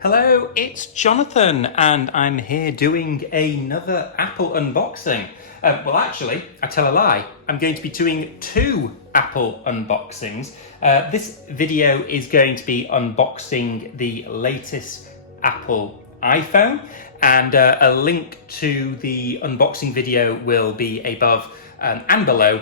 Hello, it's Jonathan, and I'm here doing another Apple unboxing. Well, actually, I tell a lie. I'm going to be doing two Apple unboxings. This video is going to be unboxing the latest Apple iPhone, and a link to the unboxing video will be above and below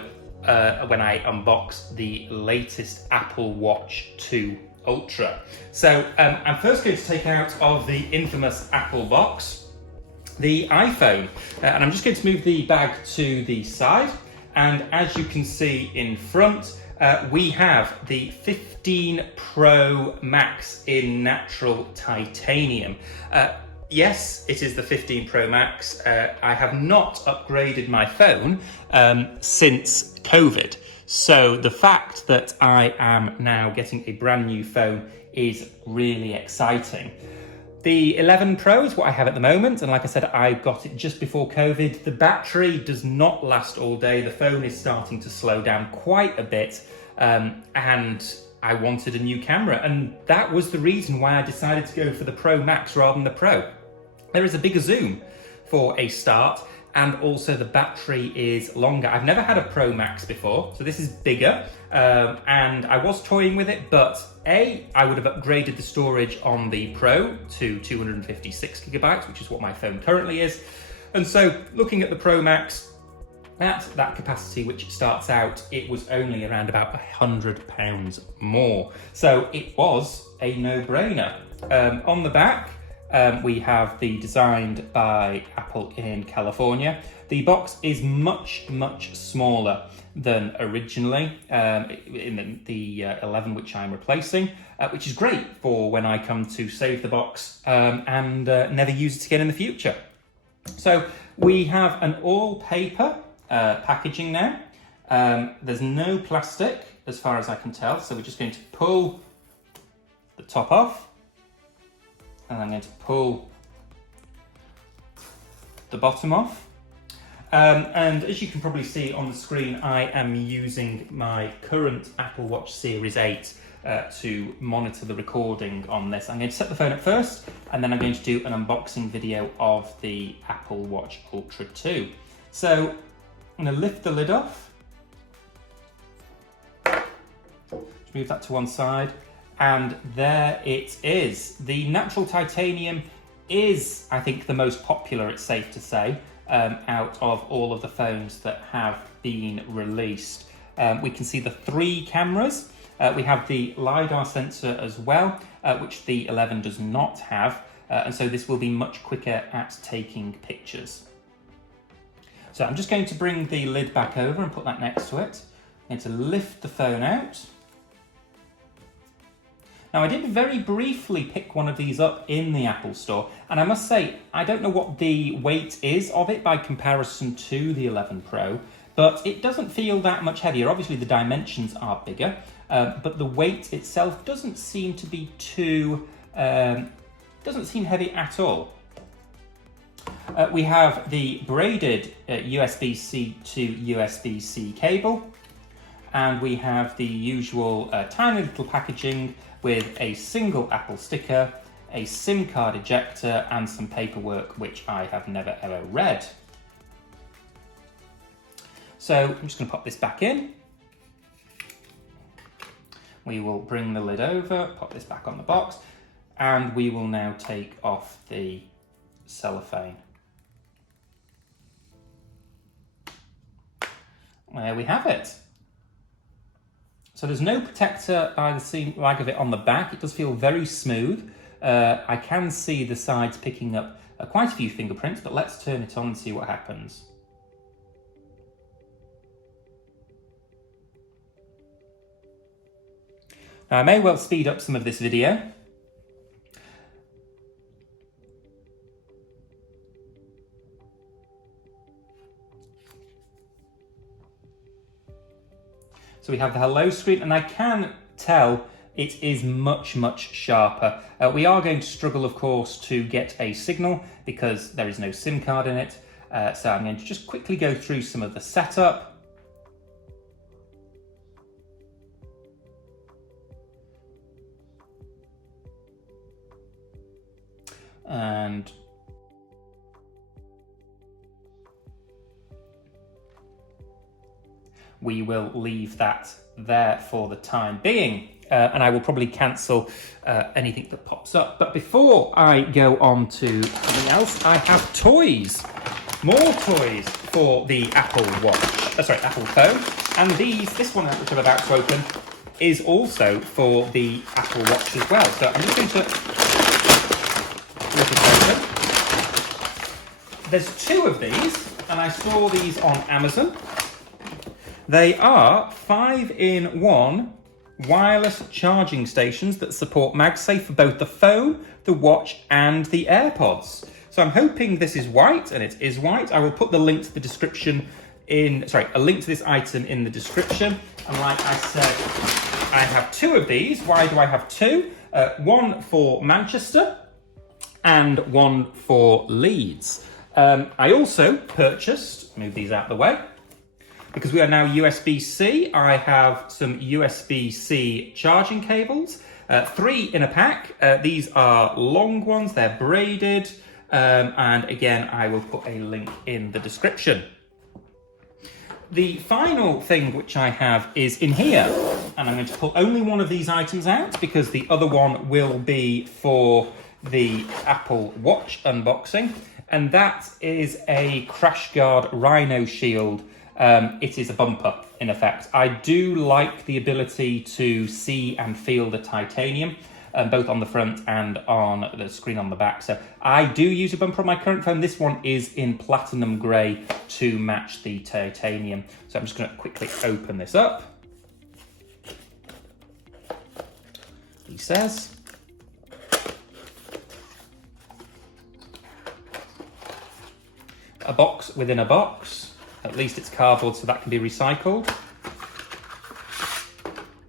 when I unbox the latest Apple Watch 2 Ultra. So I'm first going to take out of the infamous Apple box the iPhone, and I'm just going to move the bag to the side, and as you can see in front we have the 15 Pro Max in natural titanium. Yes, it is the 15 Pro Max. I have not upgraded my phone since COVID. So the fact that I am now getting a brand new phone is really exciting. The 11 Pro is what I have at the moment, and like I said, I got it just before COVID. The battery does not last all day. The phone is starting to slow down quite a bit, and I wanted a new camera, and that was the reason why I decided to go for the Pro Max rather than the Pro. There is a bigger zoom for a start, and also the battery is longer. I've never had a Pro Max before, so this is bigger, and I was toying with it, but I would have upgraded the storage on the Pro to 256 gigabytes, which is what my phone currently is. And so looking at the Pro Max, at that capacity, which starts out, it was only around about £100 more. So it was a no-brainer. On the back, we have the designed by Apple in California. The box is much smaller than originally in the 11, which I'm replacing, which is great for when I come to save the box and never use it again in the future. So we have an all paper packaging now. There's no plastic as far as I can tell, so we're just going to pull the top off, and I'm going to pull the bottom off. And as you can probably see on the screen, I am using my current Apple Watch Series 8 to monitor the recording on this. I'm going to set the phone up first, and then I'm going to do an unboxing video of the Apple Watch Ultra 2. So I'm going to lift the lid off, move that to one side, and there it is. The natural titanium is, I think, the most popular, it's safe to say, out of all of the phones that have been released. We can see the 3 cameras. We have the LiDAR sensor as well, which the 11 does not have, and so this will be much quicker at taking pictures. So I'm just going to bring the lid back over and put that next to it. I'm going to lift the phone out. Now, I did very briefly pick one of these up in the Apple Store, and I must say, I don't know what the weight is of it by comparison to the 11 Pro, but it doesn't feel that much heavier. Obviously, the dimensions are bigger, but the weight itself doesn't seem to be doesn't seem heavy at all. We have the braided USB-C to USB-C cable, and we have the usual tiny little packaging with a single Apple sticker, a SIM card ejector, and some paperwork which I have never ever read. So I'm just going to pop this back in. We will bring the lid over, pop this back on the box, and we will now take off the cellophane. There we have it. So there's no protector by the seam like of it on the back. It does feel very smooth. I can see the sides picking up quite a few fingerprints, but let's turn it on and see what happens. Now, I may well speed up some of this video. So we have the hello screen, and I can tell it is much sharper. We are going to struggle, of course, to get a signal because there is no SIM card in it. So I'm going to just quickly go through some of the setup. And we will leave that there for the time being. And I will probably cancel anything that pops up. But before I go on to something else, I have toys. More toys for the Apple Watch, Apple phone. And this one which I'm about to open is also for the Apple Watch as well. So I'm just going to rip it open. There's two of these, and I saw these on Amazon. They are 5-in-1 wireless charging stations that support MagSafe for both the phone, the watch, and the AirPods. So I'm hoping this is white, and it is white. I will put the link to the description a link to this item in the description. And like I said, I have two of these. Why do I have two? One for Manchester and one for Leeds. I also purchased, move these out of the way, because we are now USB-C, I have some USB-C charging cables, 3 in a pack. These are long ones, they're braided, and again, I will put a link in the description. The final thing which I have is in here, and I'm going to pull only one of these items out because the other one will be for the Apple Watch unboxing, and that is a Crash Guard Rhino Shield. It is a bumper, in effect. I do like the ability to see and feel the titanium, both on the front and on the screen on the back. So I do use a bumper on my current phone. This one is in platinum grey to match the titanium. So I'm just going to quickly open this up. He says, a box within a box. At least it's cardboard, so that can be recycled.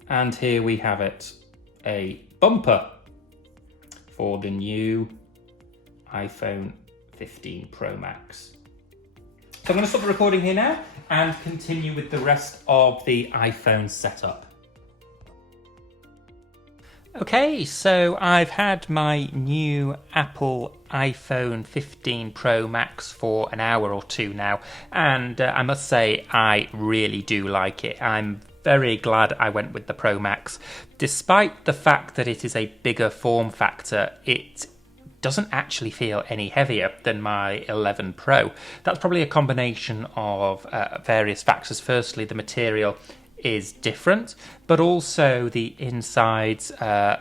And here we have it, a bumper for the new iPhone 15 Pro Max. So I'm going to stop the recording here now and continue with the rest of the iPhone setup. Okay, so I've had my new Apple iPhone 15 Pro Max for an hour or two now, and I must say I really do like it. I'm very glad I went with the Pro Max. Despite the fact that it is a bigger form factor, it doesn't actually feel any heavier than my 11 Pro. That's probably a combination of various factors. Firstly, the material is different, but also the insides are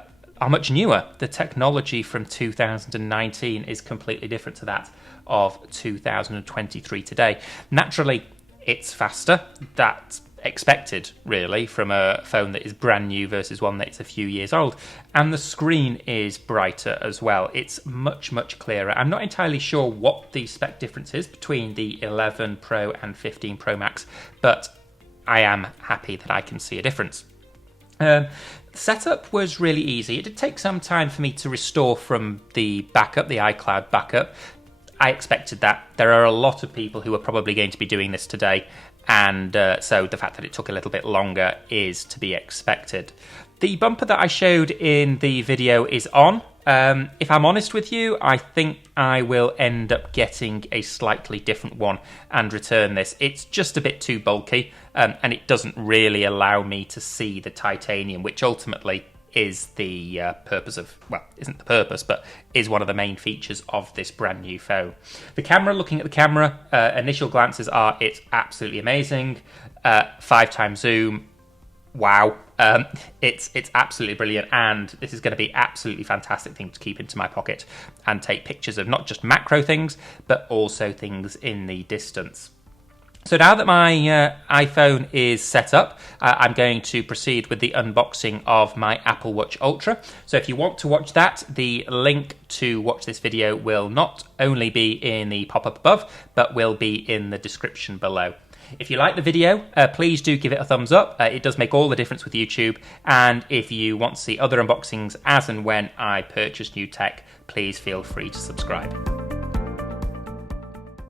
much newer. The technology from 2019 is completely different to that of 2023 today. Naturally, it's faster. That's expected, really, from a phone that is brand new versus one that's a few years old. And the screen is brighter as well. It's much, much clearer. I'm not entirely sure what the spec difference is between the 11 Pro and 15 Pro Max, but I am happy that I can see a difference. Setup was really easy. It did take some time for me to restore from the backup, the iCloud backup. I expected that. There are a lot of people who are probably going to be doing this today, and so the fact that it took a little bit longer is to be expected. The bumper that I showed in the video is on. If I'm honest with you, I think I will end up getting a slightly different one and return this. It's just a bit too bulky, and it doesn't really allow me to see the titanium, which ultimately is the purpose of, well, isn't the purpose, but is one of the main features of this brand new phone. The camera, looking at the camera, initial glances are it's absolutely amazing. 5x zoom. Wow, it's absolutely brilliant, and this is going to be absolutely fantastic thing to keep into my pocket and take pictures of not just macro things, but also things in the distance. So now that my iPhone is set up, I'm going to proceed with the unboxing of my Apple Watch Ultra. So if you want to watch that, the link to watch this video will not only be in the pop-up above, but will be in the description below. If you like the video, please do give it a thumbs up. It does make all the difference with YouTube. And if you want to see other unboxings as and when I purchase new tech, please feel free to subscribe.